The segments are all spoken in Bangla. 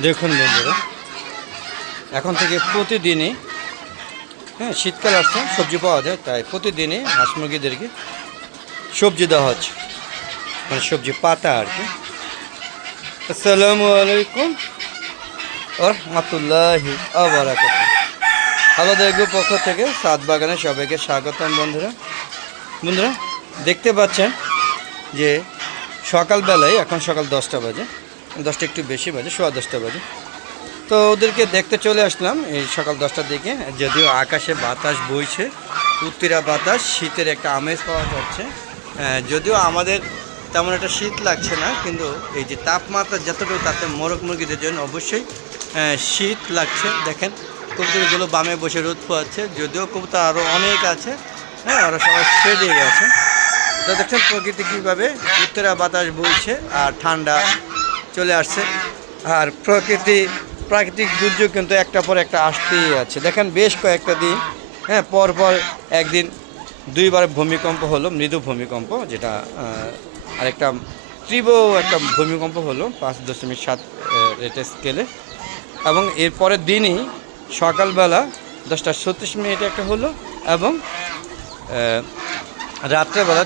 দেখুন বন্ধুরা, এখন থেকে প্রতিদিনই শীতকাল আসছে, সবজি পাওয়া যায়, তাই প্রতিদিনই হাঁস মুরগিদেরকে সবজি দেওয়া হচ্ছে, মানে সবজি পাতা আর কি। আসসালামু আলাইকুম রহমতুল্লাহি বারাকাতুহু। হ্যালো দেখবো পক্ষ থেকে সাত বাগানে সবাইকে স্বাগতম। বন্ধুরা দেখতে পাচ্ছেন যে সকালবেলায়, এখন সকাল 10টা বাজে, 10টা একটু বেশি বাজে, 10:15 বাজে। তো ওদেরকে দেখতে চলে আসলাম এই সকাল 10টার দিকে। যদিও আকাশে বাতাস বইছে, উত্তরা বাতাস, শীতের একটা আমেজ পাওয়া যাচ্ছে। যদিও আমাদের তেমন একটা শীত লাগছে না, কিন্তু এই যে তাপমাত্রা যতটুকু, তাতে মোরগ মুরগিদের জন্য অবশ্যই শীত লাগছে। দেখেন কবুতরগুলো বামে বসে রোদ পোয়াচ্ছে, যদিও কবুতর আরও অনেক আছে, ওরা সবাই শেডে গেছে। তো দেখছেন প্রকৃতি কীভাবে উত্তরা বাতাস বইছে আর ঠান্ডা চলে আসছে। আর প্রাকৃতিক দুর্যোগ কিন্তু একটা পর একটা আসতেই আছে। দেখেন বেশ কয়েকটা দিন পর পর একদিন দুইবার ভূমিকম্প হলো, মৃদু ভূমিকম্প, যেটা আরেকটা তীব্র একটা ভূমিকম্প হলো 5.7 রেটের স্কেলে। এবং এর পরের দিনই সকালবেলা 10:36 একটা হলো, এবং রাত্রেবেলা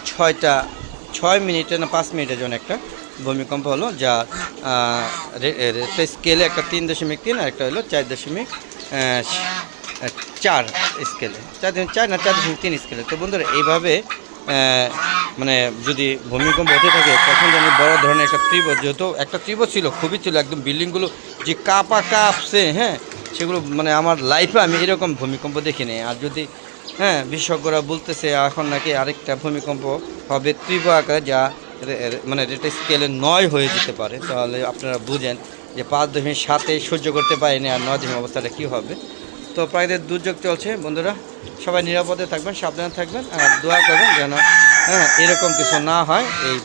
6 মিনিটে না 5 মিনিটের জন্য একটা ভূমিকম্প হলো, যা স্কেলে একটা 3.3 আর একটা হলো 4.4 স্কেলে, 4.4 না 4.3 স্কেলে। তো বন্ধুরা এইভাবে মানে যদি ভূমিকম্প হতে থাকে, তখন যেন বড় ধরনের একটা তীব্র, যেহেতু একটা তীব্র ছিল, খুবই ছিল, একদম বিল্ডিংগুলো যে কাঁপছে, সেগুলো মানে আমার লাইফে আমি এরকম ভূমিকম্প দেখিনি। আর যদি বিশেষজ্ঞরা বলতেছে এখন নাকি আরেকটা ভূমিকম্প হবে তীব্র আকারে, যা মানে রেটের স্কেলে 9 হয়ে যেতে পারে। তাহলে আপনারা বুঝেন যে 5.7 সহ্য করতে পারেনি, আর 9 অবস্থাটা কী হবে। তো প্রাকৃতিক দুর্যোগ চলছে বন্ধুরা, সবাই নিরাপদে থাকবেন, সাবধানে থাকবেন, আর দোয়া করবেন যেন এরকম কিছু না হয়। এই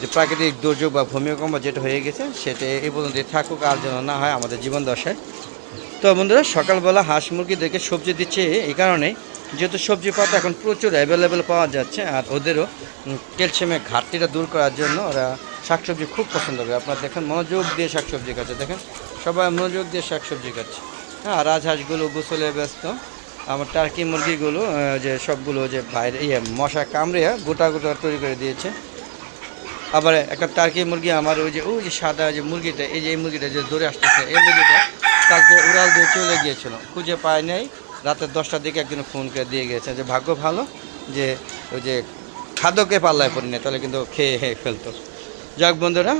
যে প্রাকৃতিক দুর্যোগ বা ভূমিকম্প যেটা হয়ে গেছে, সেটা এই পর্যন্ত থাকুক, আর যেন না হয় আমাদের জীবন দশায়। তো বন্ধুরা সকালবেলা হাঁস মুরগিদেরকে সবজি দিচ্ছে এই কারণে, যেহেতু সবজি পাতা এখন প্রচুর অ্যাভেলেবেল পাওয়া যাচ্ছে, আর ওদেরও ক্যালসিয়ামের ঘাটতিটা দূর করার জন্য ওরা শাকসবজি খুব পছন্দ করে। আপনারা দেখেন মনোযোগ দিয়ে শাকসবজি খাচ্ছে, দেখেন সবাই মনোযোগ দিয়ে শাকসবজি খাচ্ছে। রাজহাঁসগুলো গোসলে ব্যস্ত, আমার টার্কি মুরগিগুলো যে সবগুলো যে বাইরে মশা কামড়ে গোটা তৈরি করে দিয়েছে। আবার একটা টার্কি মুরগি আমার ওই যে সাদা যে মুরগিটা, এই মুরগিটা যে দৌড়ে আসতেছে, এই মুরগিটা কালকে উড়াল দিয়ে চলে গিয়েছিল, খুঁজে পায় নাই। রাতে 10টার দিকে একজন ফোন করে দিয়ে গিয়েছে যে ভাগ্য ভালো যে ওই যে খাদ্যকে পাল্লায় পড়ি না, তাহলে কিন্তু খেয়ে ফেলতো। যাক বন্ধুরা,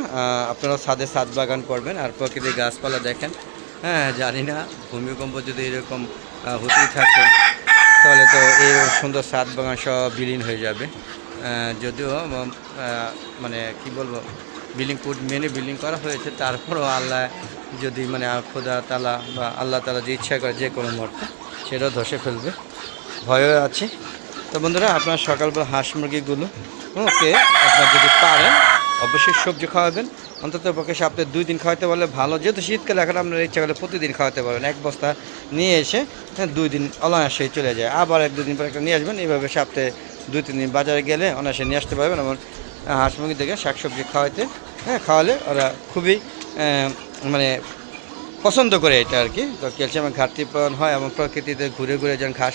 আপনারা ছাদ বাগান করবেন আর প্রকৃতির গাছপালা দেখেন। জানি না ভূমিকম্প যদি এরকম হতেই থাকে, তাহলে তো এই সুন্দর ছাদ বাগান সব বিলীন হয়ে যাবে। যদিও মানে কি বলবো, বিল্ডিং করা হয়েছে, তারপরও আল্লাহ যদি মানে খোদা তালা বা আল্লাহ তালা যে ইচ্ছা করে যে কোনো মুহূর্তে সেটাও ধসে ফেলবে, ভয়ও আছে। তো বন্ধুরা আপনার সকালবেলা হাঁস মুরগিগুলো ওকে আপনার যদি পারেন অবশ্যই সবজি খাওয়াবেন, অন্তত পক্ষে সপ্তাহে 2 দিন খাওয়াতে পারলে ভালো। যেহেতু শীতকালে এখন আপনার ইচ্ছা করলে প্রতিদিন খাওয়াতে পারবেন, এক বস্তা নিয়ে এসে 2 দিন অনায়াসেই চলে যায়, আবার 1-2 দিন পর একটা নিয়ে আসবেন। এইভাবে সপ্তাহে 2-3 দিন বাজারে গেলে অনায়াসে নিয়ে আসতে পারবেন। এবং হাঁস মুরগি থেকে শাকসবজি খাওয়ালে ওরা খুবই মানে পছন্দ করে এটা আর কি। তো ক্যালসিয়ামের ঘাটতি পূরণ হয়, এবং প্রকৃতিতে ঘুরে ঘুরে যেন ঘাস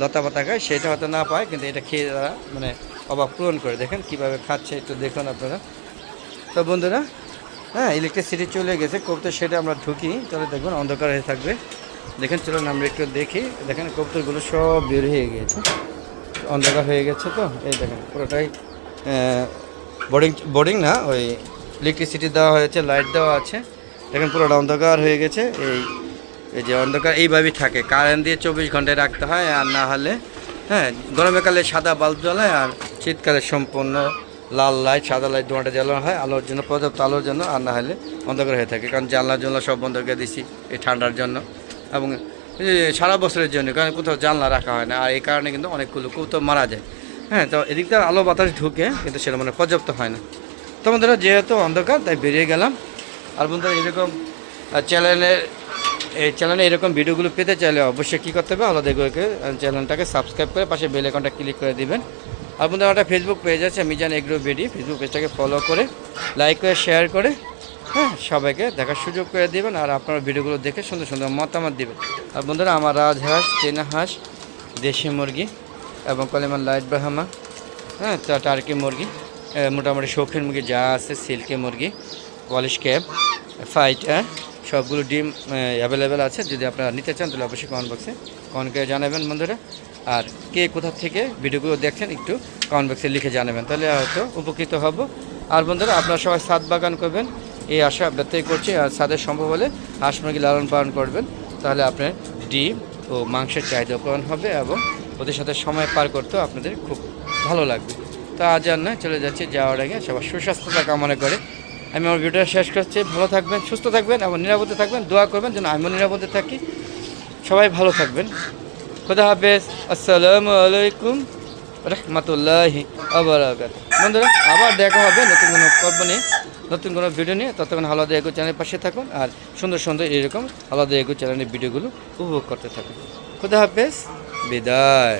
লতা পাতা খায়, সেটা হয়তো না পায়, কিন্তু এটা খেয়ে তারা মানে অভাব পূরণ করে। দেখেন কীভাবে খাচ্ছে, একটু দেখুন আপনারা। তো বন্ধুরা ইলেকট্রিসিটি চলে গেছে, কবুতর সেটা আমরা ঢুকি, তাহলে দেখুন অন্ধকার হয়ে থাকবে। দেখেন চলুন আমরা একটু দেখি। দেখেন কবুতরগুলো সব বের হয়ে গিয়েছে, অন্ধকার হয়ে গেছে। তো এই দেখেন পুরোটাই বোর্ডিং না, ওই ইলেকট্রিসিটি দেওয়া হয়েছে, লাইট দেওয়া আছে। দেখেন পুরোটা অন্ধকার হয়ে গেছে। এই যে অন্ধকার এইভাবেই থাকে, কারেন্ট দিয়ে 24 ঘন্টায় রাখতে হয়, আর না হলে গরমকালে সাদা বাল্ব জ্বলায়, আর শীতকালে সম্পূর্ণ লাল লাইট, সাদা লাইট দুটো জ্বালানো হয় আলোর জন্য, পর্যাপ্ত আলোর জন্য, আর না হলে অন্ধকার হয়ে থাকে। কারণ জানলা সব বন্ধ করে দিছি এই ঠান্ডার জন্য, এবং সারা বছরের জন্য, কারণ কোথাও জানলা রাখা হয় না, আর এই কারণে কিন্তু অনেকগুলো কবুতর মারা যায়। তো এদিক থেকে আলো বাতাস ঢুকে, কিন্তু সেটা মানে পর্যাপ্ত হয় না। তো বন্ধুরা যেহেতু অন্ধকার, তাই বেরিয়ে গেলাম। আর বন্ধুরা এরকম চ্যানেলে এরকম ভিডিওগুলো পেতে চাইলে অবশ্যই কী করতে হবে, আলাদা করে চ্যানেলটাকে সাবস্ক্রাইব করে পাশে বেল আইকনটা ক্লিক করে দিবেন। আর বন্ধুরা একটা ফেসবুক পেজ আছে মিজান এগ্রো বিডি, ফেসবুক পেজটাকে ফলো করে লাইক করে শেয়ার করে হ্যাঁ, সবাইকে দেখার সুযোগ করে দেবেন আর আপনারা ভিডিওগুলো দেখে সুন্দর সুন্দর মতামত দিবেন। আর বন্ধুরা, আমার রাজহাঁস, চীনা হাঁস, দেশি মুরগি এবং কলিমার লাইট ব্রাহ্মা, হ্যাঁ, টার্কি মুরগি, মোটামুটি শৌখিন মুরগি যা আছে, সিল্কি মুরগি, পলিশ ক্যাপ, ফাইটার, সবগুলো ডিম অ্যাভেলেবেল আছে। যদি আপনারা নিতে চান তাহলে অবশ্যই কমেন্ট বক্সে কমেন্ট করে জানাবেন বন্ধুরা। আর কে কোথা থেকে ভিডিওগুলো দেখছেন একটু কমেন্ট বক্সে লিখে জানাবেন, তাহলে হয়তো উপকৃত হব। আর বন্ধুরা, আপনারা সবাই ছাদ বাগান করবেন এই আশা ব্যক্ত করছি। আর ছাদের সম্ভব হলে হাঁস মুরগি লালন পালন করবেন, তাহলে আপনার ডিম ও মাংসের চাহিদা পূরণ হবে এবং ওদের সাথে সময় পার করতেও আপনাদের খুব ভালো লাগবে। তা আজ আর নয়, চলে যাচ্ছে। যাওয়ার আগে সবার সুস্বাস্থ্যতা কামনা করে আমি আমার ভিডিওটা শেষ করছি। ভালো থাকবেন, সুস্থ থাকবেন এবং নিরাপদে থাকবেন। দোয়া করবেন যেন আমিও নিরাপদে থাকি। সবাই ভালো থাকবেন। খোদা হাফেজ। আসসালামু আলাইকুম রহমতুল্লাহি ওয়া বারাকাতুহু। বন্ধুরা, আবার দেখা হবে নতুন কোনো পর্ব নিয়ে, নতুন কোনো ভিডিও নিয়ে। ততক্ষণ আলাদা এগো চ্যানেলের পাশে থাকুন আর সুন্দর সুন্দর এরকম আলাদা এগো চ্যানেলের ভিডিওগুলো উপভোগ করতে থাকুন। খোদা হাফেজ, বিদায়।